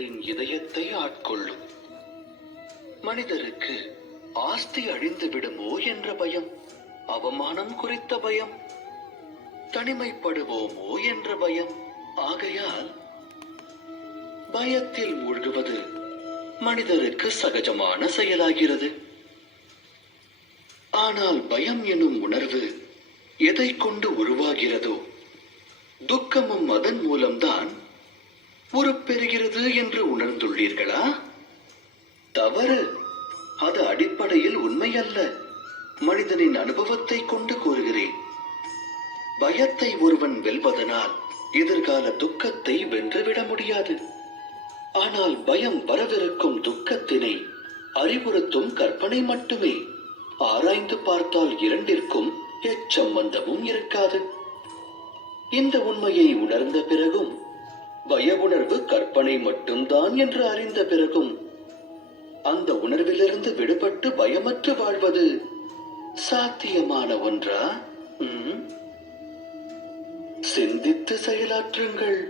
மனிதரின் இதயத்தை ஆட்கொள்ளும். மனிதருக்கு ஆஸ்தி அழிந்து விடுமோ என்ற பயம், அவமானம் குறித்த பயம், தனிமைப்படுவோமோ என்ற பயம். ஆகையால் பயத்தில் மூழ்குவது மனிதருக்கு சகஜமான செயலாகிறது. ஆனால் பயம் எனும் உணர்வு எதை கொண்டு உருவாகிறதோ, துக்கமும் அதன் மூலம்தான் உருப்பெறுகிறது என்று உணர்ந்துள்ளீர்களா? தவறு. அது அடிப்படையில் உண்மையல்ல. மனிதனின் அனுபவத்தை கொண்டு கூறுகிறேன். பயத்தை ஒருவன் வெல்வதனால் எதிர்கால துக்கத்தை வென்றுவிட முடியாது. ஆனால் பயம் வரவிருக்கும் துக்கத்தினை அறிவுறுத்தும் கற்பனை மட்டுமே. ஆராய்ந்து பார்த்தால் இரண்டிற்கும் எச்சம்பந்தமும் இருக்காது. இந்த உண்மையை உணர்ந்த பிறகும், பய உணர்வு கற்பனை மட்டும்தான் என்று அறிந்த பிறகும், அந்த உணர்விலிருந்து விடுபட்டு பயமற்று வாழ்வது சாத்தியமான ஒன்றா? சிந்தித்து செயலாற்றுங்கள்.